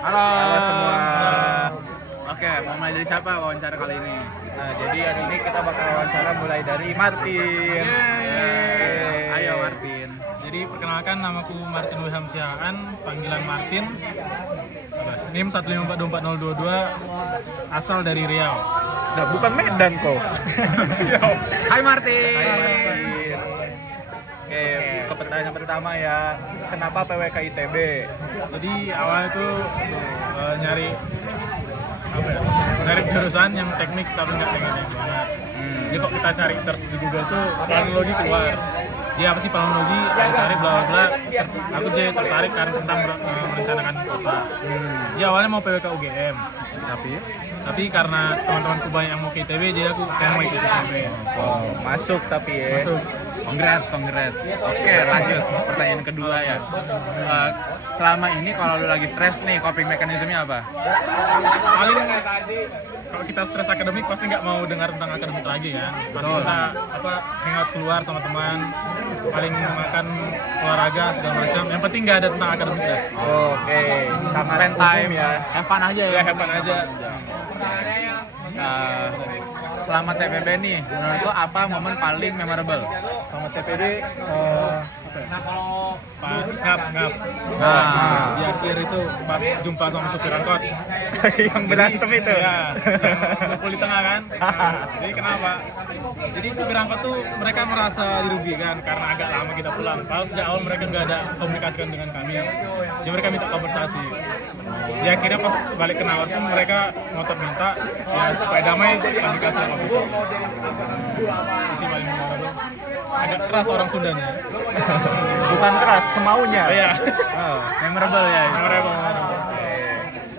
Halo. Halo semua. Oke, mau mulai dari siapa wawancara kali ini? Nah, jadi hari ini kita bakal wawancara mulai dari Martin. Yeay. Ayo Martin. Jadi perkenalkan, namaku Martin Wilham Sihaan, panggilan Martin. NIM 1542422, asal dari Riau. Nah, bukan Medan kok. Hai Martin. Hai Martin. Oke, ke pertanyaan pertama ya, kenapa PWK ITB? Jadi awal itu nyari nyari jurusan yang teknik tapi nggak pengen yang gimana. Jadi kok kita cari search di Google tuh planologi keluar. Dia apa sih planologi? Aku cari bla bla bla. Aku jadi tertarik karena tentang merencanakan kota. Dia awalnya mau PWK UGM, tapi karena teman-temanku banyak yang mau ke ITB, jadi aku pengen mau ikut ITB. Oh, masuk tapi ya. Masuk. Congrats. Oke, lanjut pertanyaan kedua ya. Selama ini kalau lu lagi stres nih, coping mekanismenya apa? Paling kalau kita stres akademik pasti nggak mau dengar tentang akademik lagi kan. Pasti Betul. kita hangout keluar sama teman, paling makan olahraga segala macam. Yang penting nggak ada tentang akademik dah. Oke, sangat Spend umum time ya. have fun aja ya. Ya have fun aja. Selama TPB nih, menurut lu apa momen paling memorable? Sama TPB Pas ngap. Nah. Di akhir itu pas jumpa sama supir angkot. yang berantem itu. Ya, yang ngumpul di tengah kan. Nah, jadi kenapa? Jadi supir angkot tuh mereka merasa dirugikan karena agak lama kita pulang. Padahal sejak awal mereka nggak ada komunikasikan dengan kami. Jadi mereka minta kompensasi. Di akhirnya pas balik ke nawar pun mereka ngotot minta ya supaya damai kami kasih kompensasi. Itu sih paling memorable. Agak keras orang Sundanya. Bukan keras, semaunya. Iya. Oh. Memorable ya. Memorable.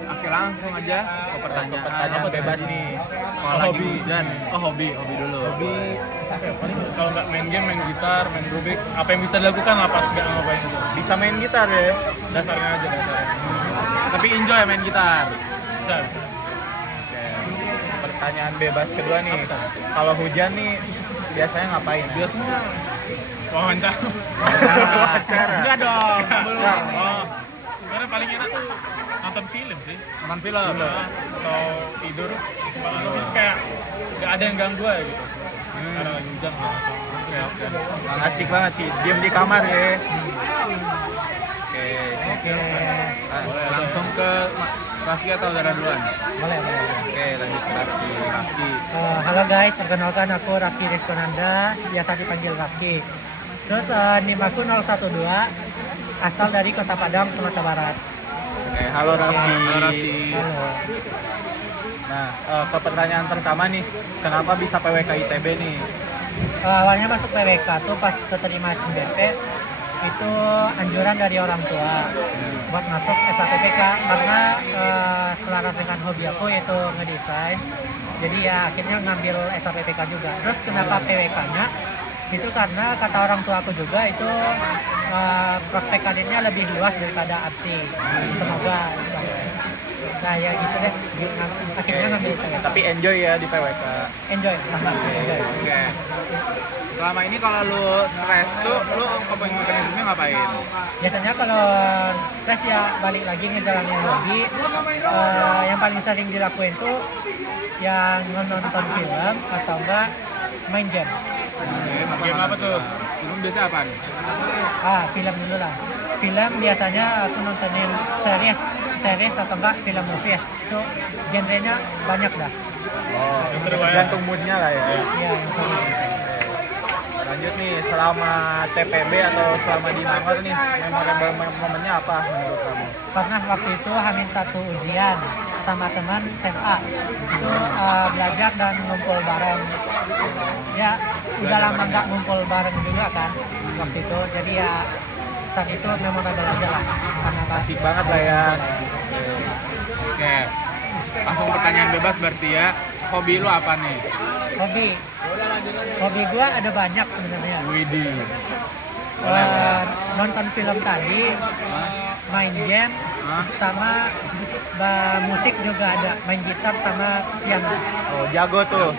Oke, langsung aja ke Pertanyaan bebas nih. Kalau lagi Hobi. hujan, hobi dulu. Hobi apa ya? Paling kalau nggak main game, main gitar, main rubik, apa yang bisa dilakukan lah pas nggak ngapain gitu. Bisa main gitar ya? Dasarnya aja dasarnya. Tapi enjoy main gitar. Bisa. Oke. Pertanyaan bebas kedua nih. Kalau hujan nih biasanya ngapain? Biasanya wawancara. Wawancara. Enggak dong, sebelum Enggak. ini. Oh, karena paling enak tuh nonton film sih. Nonton film. Atau tidur. Malah nonton kayak nggak ada yang ganggu aja gitu. Karena lagi hujan. Oke. Nah, asik banget sih, diem di kamar ya. Oke. Boleh langsung ke Rafki atau Dara duluan? Boleh. Oke, lanjut ke Rafki. Halo guys, perkenalkan aku Rafki Rizkonanda, biasa dipanggil Rafki. Terus NIM aku 012, asal dari Kota Padang, Sumatera Barat. Oke, halo Rafki. Halo Rafki. Halo. Nah, ke pertanyaan pertama nih, kenapa bisa PWK ITB nih? Awalnya masuk PWK tuh pas keterima SNBP, itu anjuran dari orang tua buat masuk SAPPK karena selaras dengan hobi aku yaitu ngedesain. Jadi ya akhirnya ngambil SAPPK juga. Terus kenapa PWK-nya? Itu karena kata orang tua aku juga itu prospek karirnya lebih luas daripada APSI. Semoga. Nah ya gitu deh. Akhirnya ngambil PWK. Tapi enjoy ya di PWK. Enjoy, sangat enjoy. Oke. Selama ini kalau lu stres tuh, lu coping mekanismenya ngapain? Biasanya kalau stres ya balik lagi ngejalanin hobi. Yang paling sering dilakuin tuh yang nonton film atau enggak main game. Game apa tuh? Film biasa apaan? Film dulu lah. Film biasanya aku nontonin series atau enggak film movies. Itu genrenya banyak dah. Oh, Seru ya. tergantung moodnya lah ya. Iya, yang seru. Lanjut nih, selama TPB atau selama di Nangor nih, memorable momennya apa menurut kamu? Pernah waktu itu Hamin satu ujian sama teman SMA. Itu belajar dan ngumpul bareng. Ya, udah lama nggak ngumpul bareng juga kan waktu itu. Jadi ya saat itu memorable aja lah. Karena Asik banget lah ya. Oke. Langsung pertanyaan bebas berarti ya. Hobi lu apa nih? hobi gua ada banyak sebenarnya. Widih. Nonton film tadi, main game, sama musik juga ada, main gitar sama piano. Oh, jago tuh.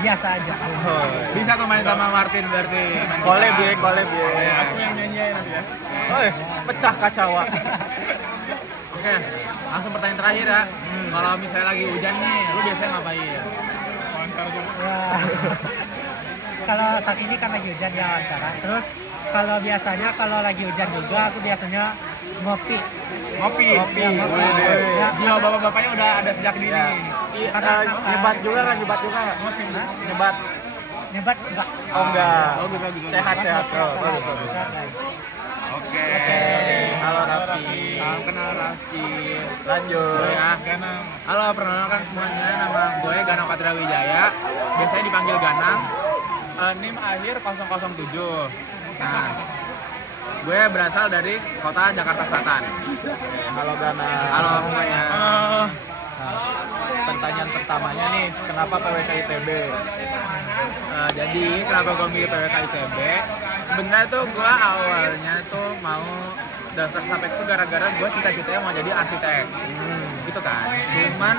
Biasa aja. Oh, Bisa tuh main sama Martin berarti. Main collab gitar. ya, collab ya. Aku yang nyanyi nanti ya. Oh, pecah kacawa. Oke. langsung pertanyaan terakhir ya. Kalau misalnya lagi hujan nih, lu biasanya ngapain? Wawancara juga. Ya. Kalau saat ini kan lagi hujan ya wawancara. Terus kalau biasanya kalau lagi hujan juga aku biasanya ngopi. Ngopi. Ya, ngopi. Ya, Jiwa bapak-bapaknya udah ada sejak dini. Ya. Nyebat juga kan, nyebat juga nggak? Nyebat. nyebat enggak. Oh enggak. Bagus, bagus. Sehat. Oh, bagus. Oke. Halo Raffi. Salam kenal Raffi. Lanjut. Gue ya. Ganang. Halo, perkenalkan semuanya. Nama gue Ganang Patra Wijaya. Biasanya dipanggil Ganang. NIM akhir 007. Nah, gue berasal dari kota Jakarta Selatan. Halo Gana. Halo semuanya. Pertanyaan pertamanya nih, kenapa PWK ITB? Jadi kenapa gue milih PWK ITB? Sebenarnya tuh gue awalnya tuh mau daftar SAPEK tuh gara-gara gue cita-citanya mau jadi arsitek. Gitu kan. Cuman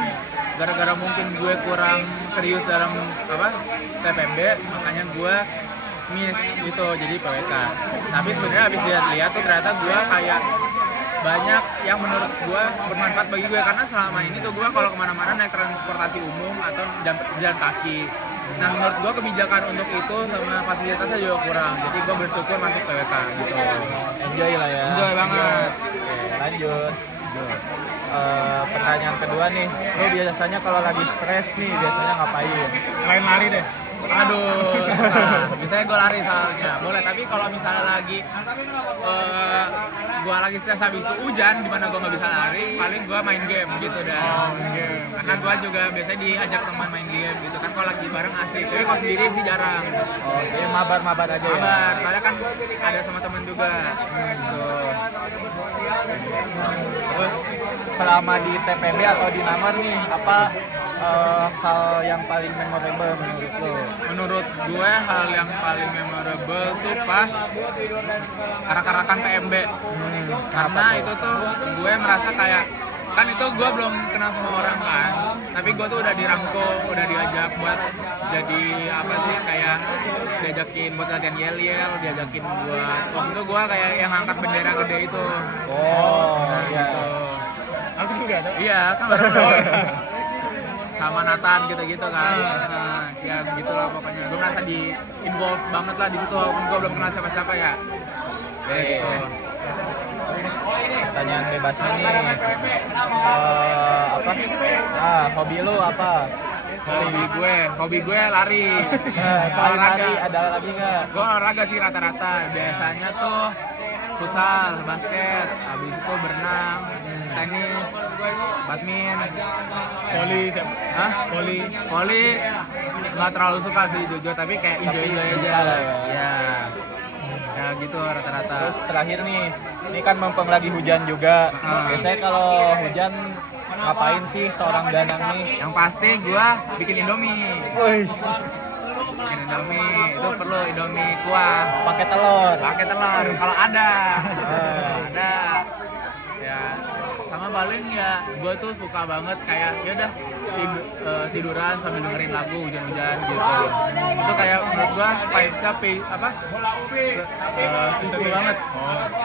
gara-gara mungkin gue kurang serius dalam TPB, makanya gue miss gitu jadi PWK. Tapi sebenarnya habis lihat tuh ternyata gue kayak banyak yang menurut gue bermanfaat bagi gue, karena selama ini tuh gue kalau kemana-mana naik transportasi umum atau jalan kaki. Nah menurut gue kebijakan untuk itu sama fasilitasnya juga kurang, jadi gue bersyukur masuk PWK gitu. Enjoy lah ya. Enjoy banget. Oke, lanjut. Pertanyaan kedua nih, lo biasanya kalau lagi stres nih biasanya ngapain? Selain lari deh. Aduh, susah. Biasanya gue lari soalnya. Boleh, tapi kalau misalnya lagi gue lagi stres habis itu hujan, dimana gue nggak bisa lari, paling gue main game gitu dah. Karena gue juga biasanya diajak teman main game gitu kan, kalau lagi bareng asik. Tapi kalau sendiri sih jarang. Oh, jadi mabar-mabar aja ya? Kabar, soalnya kan ada sama temen juga. Gitu. Terus selama di TPB atau di Namar nih, apa hal yang paling memorable menurut lo? Menurut gue hal yang paling memorable tuh pas arak-arakan PMB. Karena itu tuh gue merasa kayak, kan itu gue belum kenal sama orang kan, tapi gue tuh udah dirangkul, udah diajak buat jadi apa sih, kayak diajakin buat latihan yel-yel, diajakin buat waktu itu gue kayak yang angkat bendera gede itu. Oh, iya. Gitu. Aku juga ada. Iya kan baru sama Nathan gitu-gitu kan. Nah, ya begitulah pokoknya. Gue merasa di involve banget lah di situ, walaupun gue belum kenal siapa-siapa ya. Kayak gitu. Pertanyaan bebasnya nih, apa? Hobi lo apa? Hobi gue lari. Selain Olahraga. lari, ada lagi nggak? Gue olahraga sih rata-rata. Biasanya tuh futsal, basket, habis itu berenang, tenis, badminton. Poli siapa? Hah? Voli nggak terlalu suka sih jujur, tapi kayak enjoy aja. bisa lah ya. Ya gitu rata-rata. Terus terakhir nih, ini kan mumpung lagi hujan juga. Biasanya kalau hujan ngapain sih seorang Ganang nih? Yang pasti gue bikin Indomie. Wih, Bikin Indomie itu perlu Indomie kuah, pakai telur. pakai telur kalau ada. Ada. Ya sama paling ya gue tuh suka banget kayak ya udah tiduran sambil dengerin lagu hujan-hujan gitu. Itu kayak menurut gue vibes-nya peaceful banget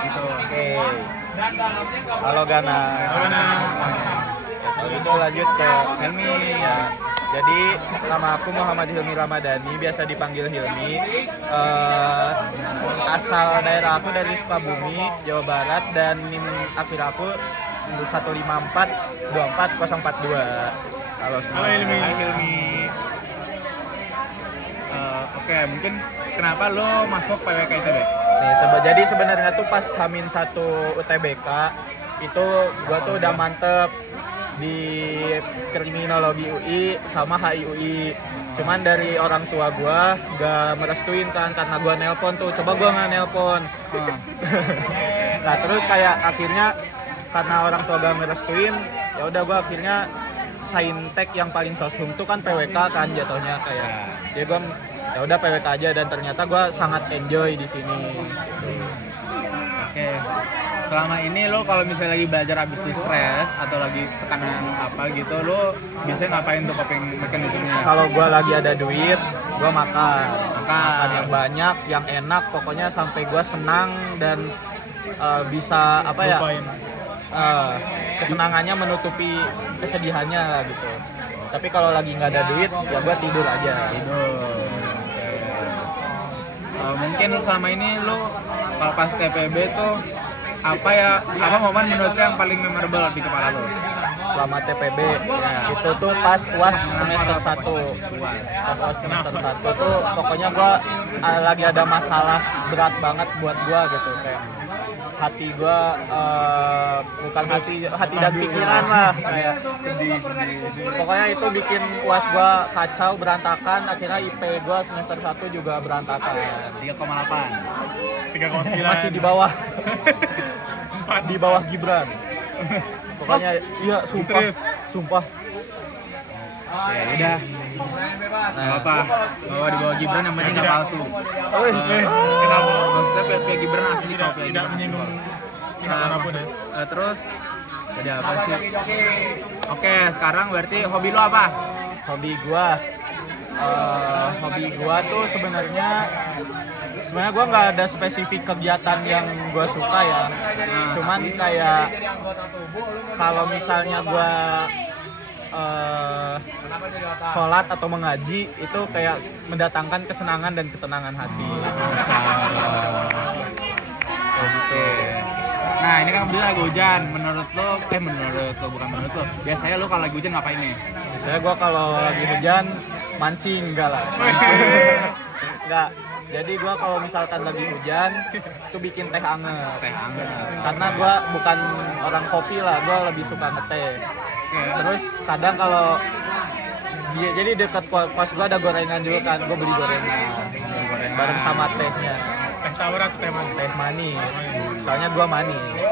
gitu. Oke. Halo Ganang. Kalau itu lanjut ke Hilmi. ya. Jadi nama aku Muhammad Hilmi Ramadhani, biasa dipanggil Hilmi. Asal daerah aku dari Sukabumi, Jawa Barat, dan NIM akhir aku 154-24042. Halo semua. Halo Hilmi. Hai Hilmi. Oke, mungkin kenapa lo masuk PWK ITB? Nih, jadi sebenarnya tuh pas Hamin 1 UTBK itu gua tuh udah mantep di kriminologi UI sama HI UI. Cuman dari orang tua gua gak merestuin kan, karena gua nelpon tuh, coba gua nggak nelpon. Nah terus kayak akhirnya karena orang tua gak merestuin, ya udah gua akhirnya saintek yang paling sosum tuh kan PWK kan jatuhnya kayak. Jadi gua ya udah PWK aja, dan ternyata gua sangat enjoy di sini. Oke. Selama ini lo kalau misalnya lagi belajar habis stres atau lagi tekanan apa gitu, lo biasanya ngapain tuh coping mechanism-nya? Kalau gua lagi ada duit, gua makan yang banyak, yang enak, pokoknya sampai gua senang dan bisa apa ya? Lupain. kesenangannya menutupi kesedihannya lah gitu. Tapi kalau lagi nggak ada duit ya gue tidur aja. Mungkin selama ini lu kalau pas TPB tuh apa momen menurut lu yang paling memorable di kepala lu? Selama TPB itu tuh pas UAS semester 1. Pas UAS semester 1 tuh pokoknya gua lagi ada masalah berat banget buat gua gitu, kayak hati gua bukan hati dan pikiran lah, kayak sedih. Pokoknya itu bikin UAS gua kacau, berantakan, akhirnya IP gua semester 1 juga berantakan. 3,8. 3,9. Masih di bawah. Di bawah Gibran. Pokoknya iya sumpah. Oke, udah. Nggak apa-apa. Bahwa di bawah Gibran yang penting nggak palsu. Kenapa? Maksudnya pihak Gibran asli kalau pihak Tidak Gibran menyinggung asli. pihak manapun ya. Terus ada apa sih? Oke, sekarang berarti hobi lu apa? Hobi gua tuh sebenarnya gua nggak ada spesifik kegiatan yang gua suka ya. Cuman kayak kalau misalnya gua sholat atau mengaji itu kayak mendatangkan kesenangan dan ketenangan hati. Oke. Nah, ini kan kebetulan lagi hujan. Menurut lu, bukan menurut lu. Biasanya lu kalau lagi hujan ngapain nih? Misalnya gue kalau lagi hujan mancing, enggak lah. Enggak. Jadi gue kalau misalkan lagi hujan itu bikin teh anget. Karena gue bukan orang kopi lah, gue lebih suka ngeteh. Terus kadang kalau jadi dekat pos gue ada gorengan juga kan, gue beli gorengan bareng sama tehnya. Teh tawar atau teh manis? Teh manis. Soalnya gue manis.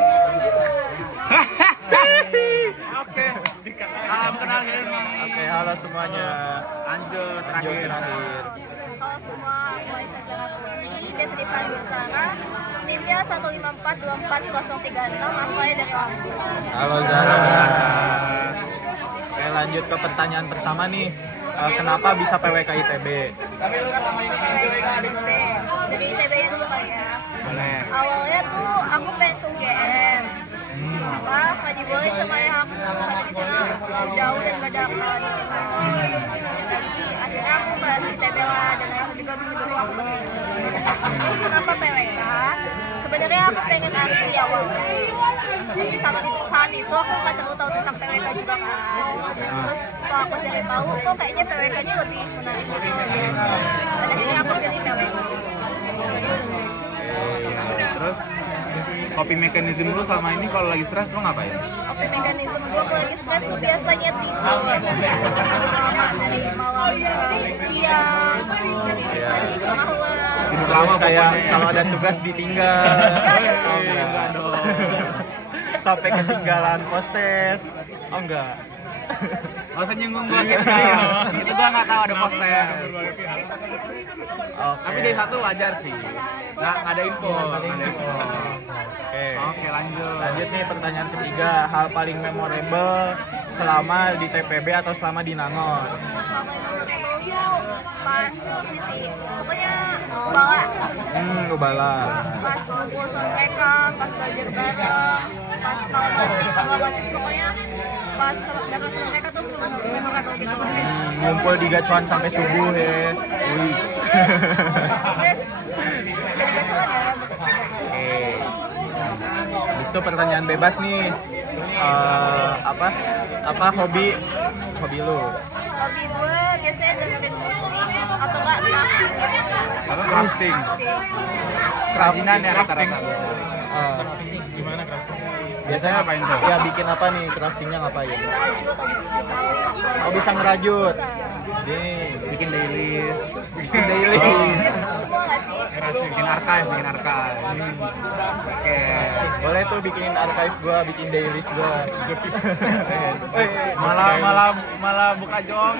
Oke. Salam kenal Hilmi. Oke, halo semuanya. Lanjut terakhir. Halo semua, aku Aisyah Zara Putri, biasa dipanggil Sarah. NIM-nya 1542436, asalnya dari Lampung. Halo Zara. Oke, lanjut ke pertanyaan pertama nih. Kenapa bisa PWK ITB? Kenapa masuk PWK ITB? Dari ITB-nya dulu kali ya. Boleh. Awalnya tuh aku pengen ke UGM. Apa? Nggak dibolehin sama ayah aku, karena di sana terlalu jauh dan nggak ada kenalan gitu kan. Jadi akhirnya aku ke ITB lah, dan ayah aku juga mendukung aku ke sini. Terus kenapa PWK? Sebenarnya aku pengen arsi awalnya. Tapi saat itu aku nggak tahu tentang PWK juga kan. Terus setelah aku cari tahu, kok kayaknya PWK-nya lebih menarik gitu, lebih asik. Dan akhirnya aku pilih PWK. Terus coping mechanism lu selama ini kalau lagi stres lu ngapain? Oke, mekanisme gue kalau lagi stres tuh biasanya tidur lama dari malam ke siang, dari pagi ke malam. Tidur Terus lama kayak pokoknya. kalau ada tugas ditinggal. Enggak dong. Sampai ketinggalan postes. Oh enggak. Gak usah nyinggung gua gitu. Itu gua nggak tahu ada postes. Dari satu ya. Oke. Tapi dari satu wajar sih. Nggak ada info. Oke, lanjut. Lanjut nih pertanyaan ketiga, hal paling memorable selama di TPB atau selama di Nangon? Selama memorable tuh pas ini sih, pokoknya bala. Ubala. Pas ngumpul sama mereka, pas belajar bareng, pas kalmatik segala macam, pokoknya pas datang sama mereka tuh memorable gitu. Ngumpul di gacuan sampai subuh ya. Wih. Yes, jadi gacuan ya. Habis itu pertanyaan bebas nih. Apa hobi lu? Hobi gue biasanya dengerin musik atau enggak crafting gitu. Apa crafting? Kerajinan ya rata-rata. Gimana crafting? Biasanya ngapain tuh? Ya bikin apa nih, craftingnya ngapain? Rajut atau bikin tali. Oh, bisa ngerajut. Bisa. Bikin dailies. Bikin daily. Semua nggak sih? Bikin archive. Oke. Boleh tuh bikinin archive gua, bikin dailies gua. Malah buka jong.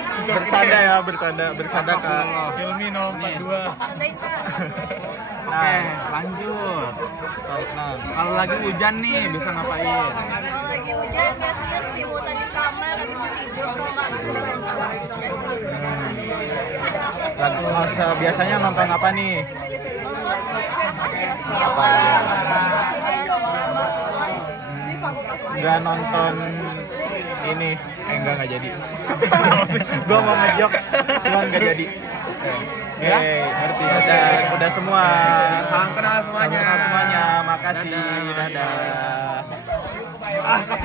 Bercanda Kak. Hilmi no 42. Tandain Kak. Oke, lanjut. Nah, Kalau lagi hujan nih bisa ngapain? Kalau lagi hujan biasanya selimutan di kamar, habis itu tidur, kalau nggak bisa jalan keluar. biasanya nonton apa nih? Nonton apa ya? Film, kayak sinema, semua sih. nggak nonton ini, nggak jadi. Gua mau ngejokes, cuman nggak jadi. Ya, Ngerti ya. Dan udah semua. Salam kenal semuanya. Salam kenal semuanya. Makasih. Dadah. Ah, kaki